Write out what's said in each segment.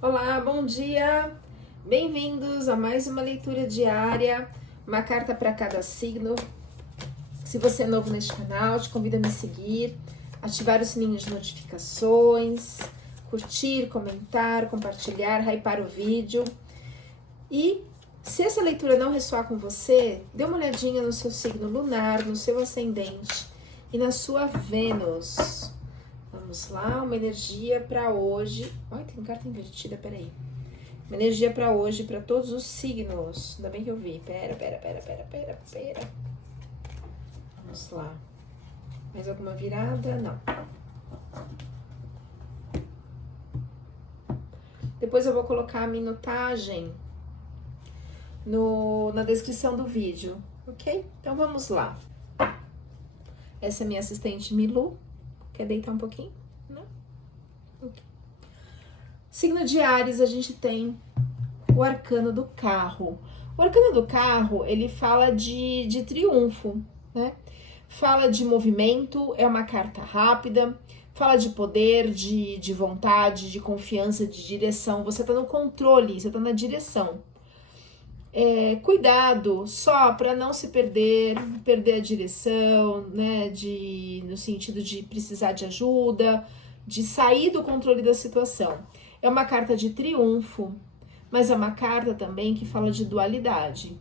Olá, bom dia! Bem-vindos a mais uma leitura diária, uma carta para cada signo. Se você é novo neste canal, te convido a me seguir, ativar o sininho de notificações, curtir, comentar, compartilhar, hypar o vídeo. E se essa leitura não ressoar com você, dê uma olhadinha no seu signo lunar, no seu ascendente e na sua Vênus. Vamos lá, uma energia para hoje. Ai, tem carta invertida, peraí. Uma energia para hoje, para todos os signos. Ainda bem que eu vi. Pera. Vamos lá. Mais alguma virada? Não. Depois eu vou colocar a minutagem na descrição do vídeo, ok? Então vamos lá. Essa é minha assistente Milu. Quer deitar um pouquinho? Não? Okay. Signo de Áries, a gente tem o arcano do carro. O arcano do carro, ele fala de triunfo, né? Fala de movimento, é uma carta rápida, fala de poder, de vontade, de confiança, de direção. Você tá no controle, você tá na direção. Cuidado só para não se perder a direção, né? No sentido de precisar de ajuda, de sair do controle da situação. É uma carta de triunfo, mas é uma carta também que fala de dualidade.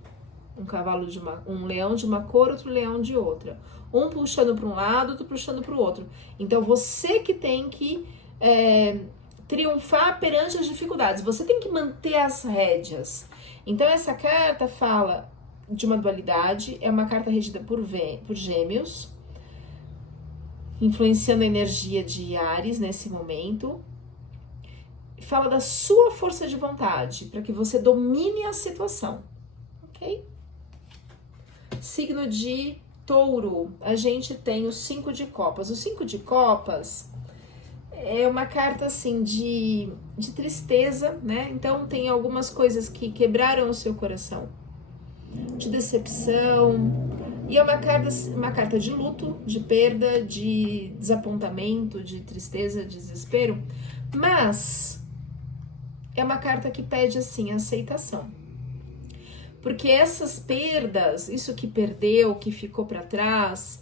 Um leão de uma cor, outro leão de outra. Um puxando para um lado, outro puxando para o outro. Então você que tem que triunfar perante as dificuldades. Você tem que manter as rédeas. Então essa carta fala de uma dualidade, é uma carta regida por Gêmeos, influenciando a energia de Áries nesse momento. Fala da sua força de vontade, para que você domine a situação, ok? Signo de Touro, a gente tem o 5 de copas. O 5 de copas é uma carta assim de tristeza, né? Então tem algumas coisas que quebraram o seu coração, de decepção, e é uma carta de luto, de perda, de desapontamento, de tristeza, de desespero, mas é uma carta que pede assim aceitação. Porque essas perdas, isso que perdeu, que ficou para trás,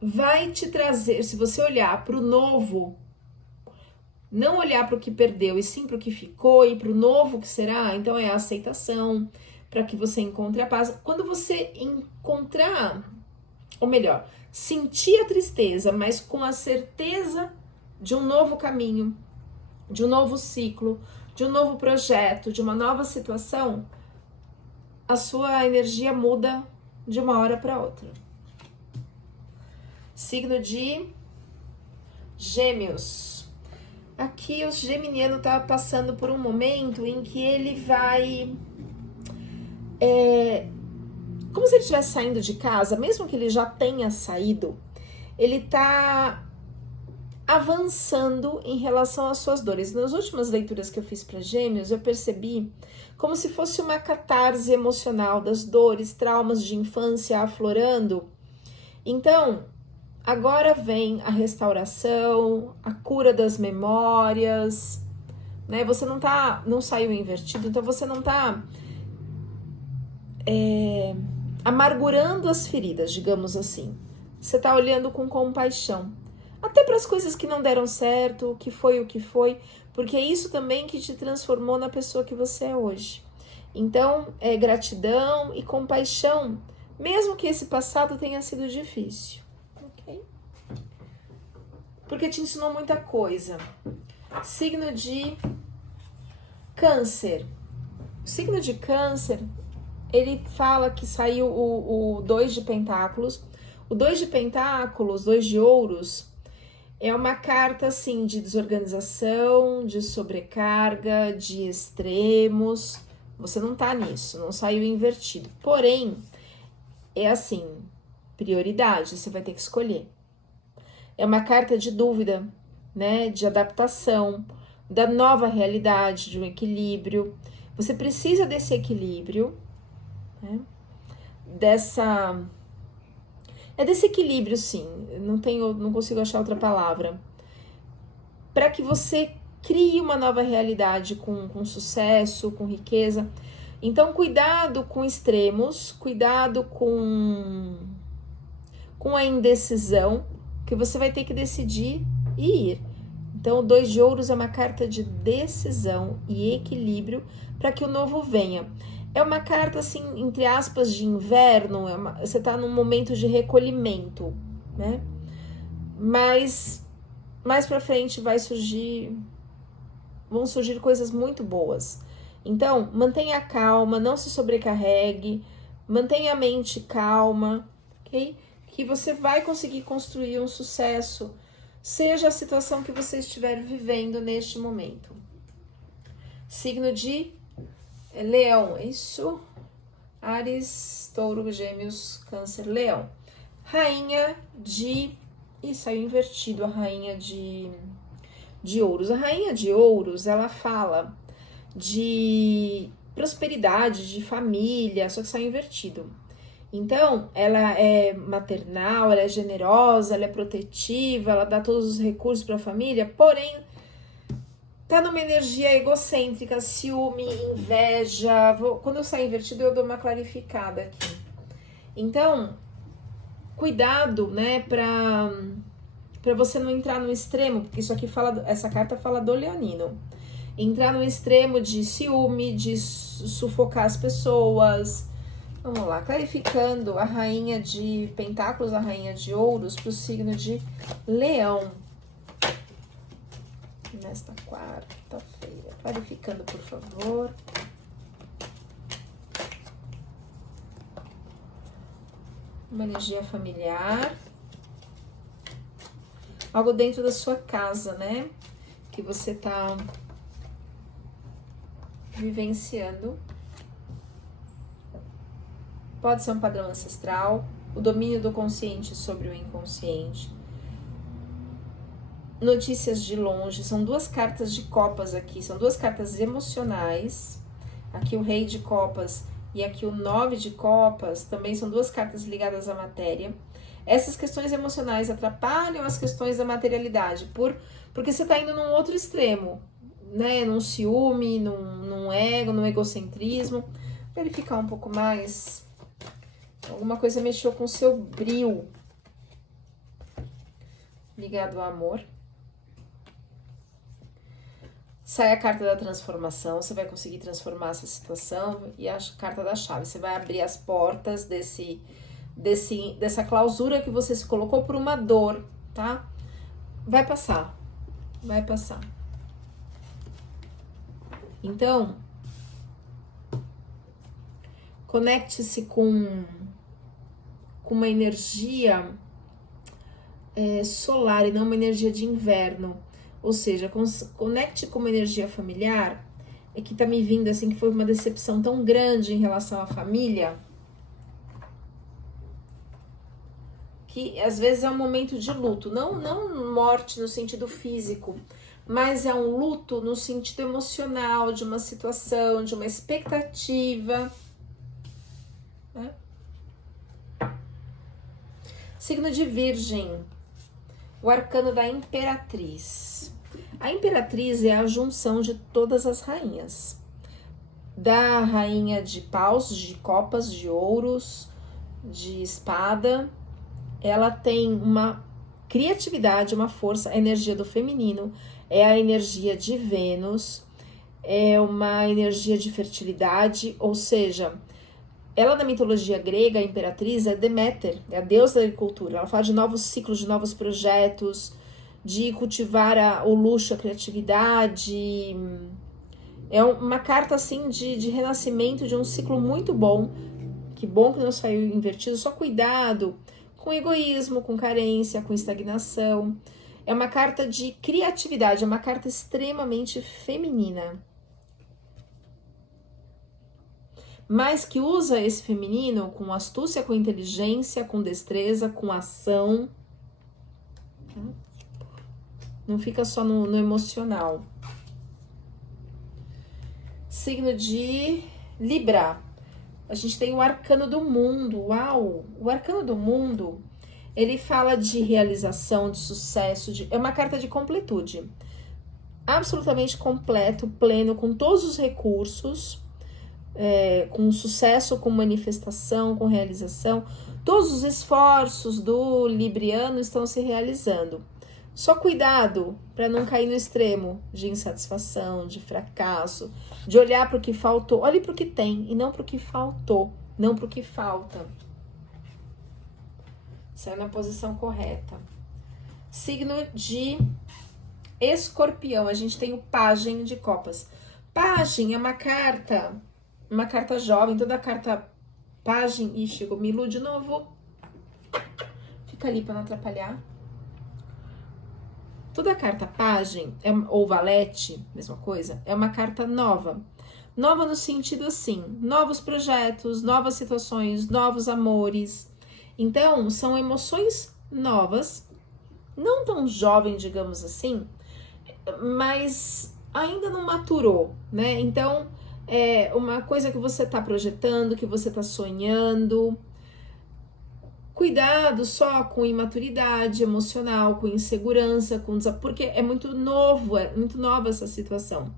vai te trazer, se você olhar para o novo, não olhar para o que perdeu e sim para o que ficou e para o novo que será, então é a aceitação, para que você encontre a paz. Quando você encontrar, ou melhor, sentir a tristeza, mas com a certeza de um novo caminho, de um novo ciclo, de um novo projeto, de uma nova situação, a sua energia muda de uma hora para outra. Signo de Gêmeos. Aqui o geminiano tá passando por um momento em que ele vai... como se ele estivesse saindo de casa, mesmo que ele já tenha saído, ele tá avançando em relação às suas dores. Nas últimas leituras que eu fiz para Gêmeos, eu percebi como se fosse uma catarse emocional das dores, traumas de infância aflorando. Então, agora vem a restauração, a cura das memórias, né? Você não saiu invertido, então você não tá amargurando as feridas, digamos assim. Você tá olhando com compaixão. Até para as coisas que não deram certo, o que foi, porque é isso também que te transformou na pessoa que você é hoje. Então, é gratidão e compaixão, mesmo que esse passado tenha sido difícil, ok? Porque te ensinou muita coisa. Signo de Câncer. O signo de Câncer, ele fala que saiu o 2 de pentáculos. O 2 de pentáculos, 2 de ouros, é uma carta assim de desorganização, de sobrecarga, de extremos. Você não tá nisso, não saiu invertido. Porém, é assim, prioridade, você vai ter que escolher. É uma carta de dúvida, né, de adaptação, da nova realidade, de um equilíbrio. Você precisa desse equilíbrio, né, desse equilíbrio, sim, não consigo achar outra palavra, para que você crie uma nova realidade com sucesso, com riqueza. Então, cuidado com extremos, cuidado com a indecisão, que você vai ter que decidir e ir. Então, o 2 de ouros é uma carta de decisão e equilíbrio para que o novo venha. É uma carta, assim, entre aspas, de inverno, você está num momento de recolhimento, né? Mas mais para frente vão surgir coisas muito boas. Então, mantenha calma, não se sobrecarregue, mantenha a mente calma, ok? Que você vai conseguir construir um sucesso, seja a situação que você estiver vivendo neste momento. Signo de Leão, isso? Áries, Touro, Gêmeos, Câncer, Leão. Rainha de... Ih, saiu invertido a rainha de ouros. A rainha de ouros, ela fala de prosperidade, de família, só que saiu invertido. Então, ela é maternal, ela é generosa, ela é protetiva, ela dá todos os recursos para a família, porém, tá numa energia egocêntrica, ciúme, inveja. Quando eu saio invertido, eu dou uma clarificada aqui. Então, cuidado, né, para você não entrar no extremo, porque isso aqui essa carta fala do leonino. Entrar no extremo de ciúme, de sufocar as pessoas. Vamos lá, clarificando a rainha de pentáculos, a rainha de ouros para o signo de Leão. Nesta quarta-feira. Clarificando, por favor. Uma energia familiar. Algo dentro da sua casa, né? Que você tá vivenciando. Pode ser um padrão ancestral, o domínio do consciente sobre o inconsciente. Notícias de longe, são 2 cartas de copas aqui, são 2 cartas emocionais. Aqui o Rei de Copas e aqui o 9 de Copas, também são 2 cartas ligadas à matéria. Essas questões emocionais atrapalham as questões da materialidade, porque você está indo num outro extremo, né? Num ciúme, num ego, num egocentrismo. Verificar um pouco mais. Alguma coisa mexeu com o seu brio. Ligado ao amor. Sai a carta da transformação, você vai conseguir transformar essa situação. E a carta da chave, você vai abrir as portas dessa clausura que você se colocou por uma dor, tá? Vai passar, vai passar. Então, conecte-se com uma energia solar e não uma energia de inverno. Ou seja, conecte com uma energia familiar. É que tá me vindo assim que foi uma decepção tão grande em relação à família, que às vezes é um momento de luto, não morte no sentido físico, mas é um luto no sentido emocional, de uma situação, de uma expectativa, né? Signo de Virgem, o arcano da Imperatriz. A Imperatriz é a junção de todas as rainhas. Da rainha de paus, de copas, de ouros, de espada. Ela tem uma criatividade, uma força, a energia do feminino, é a energia de Vênus, é uma energia de fertilidade, ou seja, ela na mitologia grega, a Imperatriz, é Deméter, é a deusa da agricultura. Ela fala de novos ciclos, de novos projetos, de cultivar o luxo, a criatividade. É uma carta assim de renascimento de um ciclo muito bom. Que bom que não saiu invertido, só cuidado com egoísmo, com carência, com estagnação. É uma carta de criatividade, é uma carta extremamente feminina. Mas que usa esse feminino com astúcia, com inteligência, com destreza, com ação. Não fica só no emocional. Signo de Libra. A gente tem o arcano do mundo. Uau! O arcano do mundo, ele fala de realização, de sucesso, é uma carta de completude. absolutamente completo, pleno, com todos os recursos, com sucesso, com manifestação, com realização. Todos os esforços do libriano estão se realizando. Só cuidado para não cair no extremo de insatisfação, de fracasso, de olhar para o que faltou. Olhe para o que tem e não para o que faltou, não para o que falta. Saiu na posição correta. Signo de Escorpião, a gente tem o Pajem de Copas. Pajem é uma carta jovem, toda carta Pajem. Ih, chegou Milu de novo. Fica ali para não atrapalhar. Toda carta Pajem, ou Valete, mesma coisa, é uma carta nova. Nova no sentido assim, novos projetos, novas situações, novos amores. Então, são emoções novas, não tão jovem, digamos assim, mas ainda não maturou, né? Então, é uma coisa que você está projetando, que você está sonhando. Cuidado só com imaturidade emocional, com insegurança, porque é muito novo, é muito nova essa situação.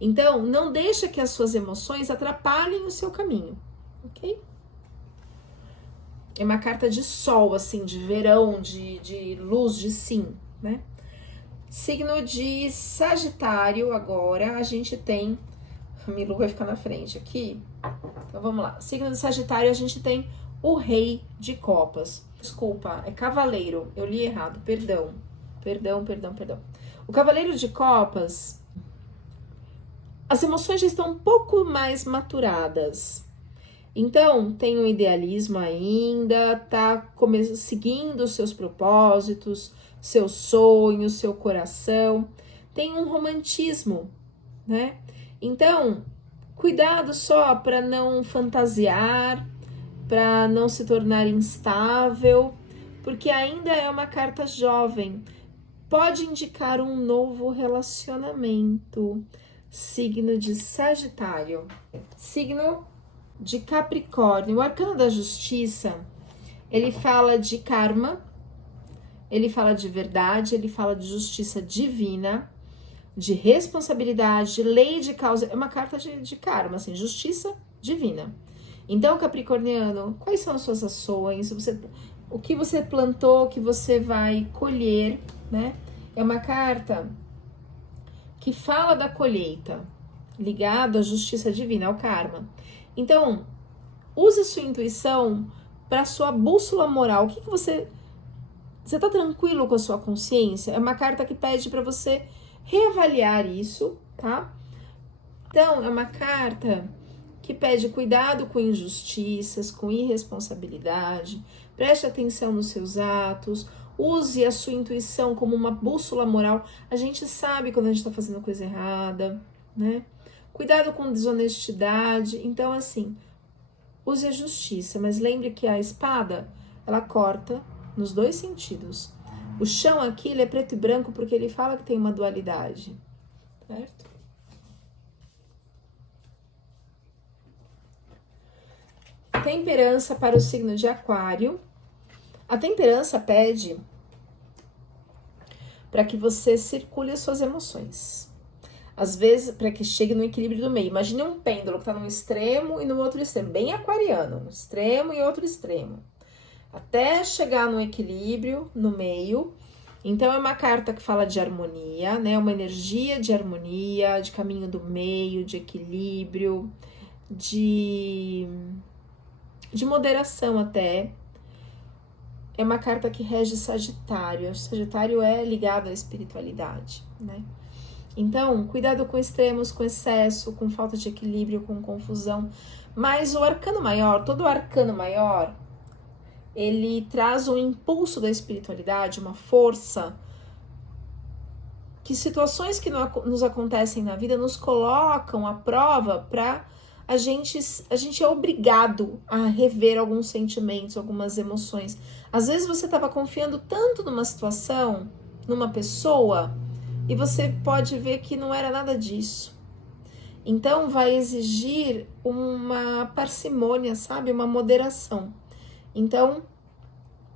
Então, não deixa que as suas emoções atrapalhem o seu caminho, ok? É uma carta de sol, assim, de verão, de luz, de sim, né? Signo de Sagitário, agora a gente tem... A Milu vai ficar na frente aqui. Então, vamos lá. Signo de Sagitário, a gente tem o Rei de Copas. Desculpa, é Cavaleiro. Eu li errado, perdão. Perdão. O Cavaleiro de Copas, as emoções já estão um pouco mais maturadas. Então, tem um idealismo ainda, tá seguindo os seus propósitos, seus sonhos, seu coração. Tem um romantismo, né? Então, cuidado só para não fantasiar, para não se tornar instável, porque ainda é uma carta jovem. Pode indicar um novo relacionamento. Signo de Sagitário. Signo de Capricórnio. O arcano da justiça, ele fala de karma, ele fala de verdade, ele fala de justiça divina, de responsabilidade, de lei de causa. É uma carta de karma, assim, justiça divina. Então, capricorniano, quais são as suas ações? O que você plantou, que você vai colher, né? É uma carta que fala da colheita, ligado à justiça divina, ao karma. Então, use a sua intuição para sua bússola moral. O que você... Você tá tranquilo com a sua consciência? É uma carta que pede para você reavaliar isso, tá? Então, é uma carta que pede cuidado com injustiças, com irresponsabilidade, preste atenção nos seus atos, use a sua intuição como uma bússola moral. A gente sabe quando a gente tá fazendo coisa errada, né? Cuidado com desonestidade. Então, assim, use a justiça, mas lembre que a espada, ela corta nos dois sentidos. O chão aqui, ele é preto e branco porque ele fala que tem uma dualidade, certo? Temperança para o signo de Aquário. A temperança pede para que você circule as suas emoções. Às vezes, para que chegue no equilíbrio do meio. Imagine um pêndulo que está num extremo e no outro extremo, bem aquariano, um extremo e outro extremo. Até chegar no equilíbrio, no meio. Então, é uma carta que fala de harmonia, né? Uma energia de harmonia, de caminho do meio, de equilíbrio, de moderação até. É uma carta que rege Sagitário. Sagitário é ligado à espiritualidade, né? Então, cuidado com extremos, com excesso, com falta de equilíbrio, com confusão. Mas o arcano maior, todo arcano maior, ele traz um impulso da espiritualidade, uma força, que situações que nos acontecem na vida nos colocam à prova para a gente é obrigado a rever alguns sentimentos, algumas emoções. Às vezes você estava confiando tanto numa situação, numa pessoa, e você pode ver que não era nada disso. Então vai exigir uma parcimônia, sabe? Uma moderação. Então,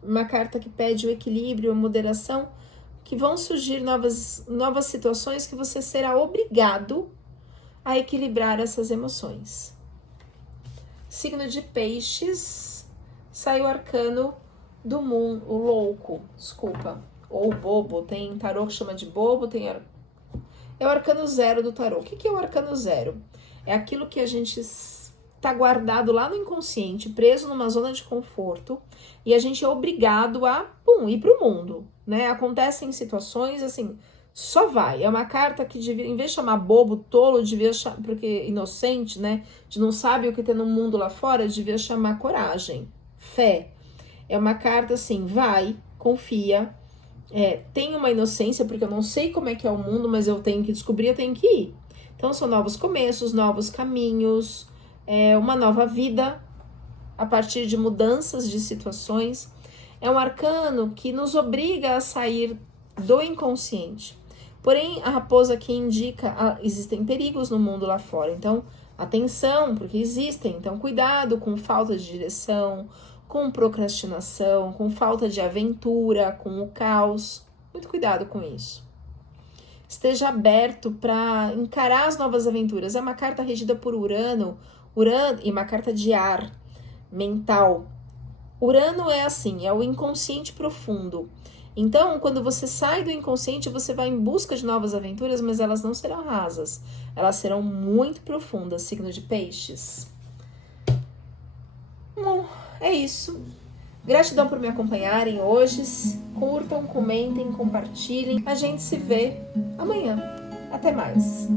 uma carta que pede o equilíbrio, a moderação, que vão surgir novas situações que você será obrigado a equilibrar essas emoções. Signo de Peixes, saiu o arcano do mundo, o louco, desculpa, ou bobo, tem tarô que chama de bobo, é o arcano 0 do tarô. O que é o arcano 0? É aquilo que a gente está guardado lá no inconsciente, preso numa zona de conforto, e a gente é obrigado a ir pro mundo, né? Acontecem situações assim, só vai. É uma carta que devia, em vez de chamar bobo, tolo, devia chamar, porque inocente, né? De não sabe o que tem no mundo lá fora, devia chamar coragem, fé. É uma carta assim, vai, confia, tem uma inocência, porque eu não sei como é que é o mundo, mas eu tenho que descobrir, eu tenho que ir. Então são novos começos, novos caminhos, uma nova vida a partir de mudanças de situações. É um arcano que nos obriga a sair do inconsciente. Porém, a raposa aqui indica existem perigos no mundo lá fora. Então, atenção, porque existem. Então, cuidado com falta de direção, com procrastinação, com falta de aventura, com o caos. Muito cuidado com isso. Esteja aberto para encarar as novas aventuras. É uma carta regida por Urano e uma carta de ar mental. Urano é assim, é o inconsciente profundo. Então, quando você sai do inconsciente, você vai em busca de novas aventuras, mas elas não serão rasas. Elas serão muito profundas, signo de Peixes. Bom, é isso. Gratidão por me acompanharem hoje. Curtam, comentem, compartilhem. A gente se vê amanhã. Até mais.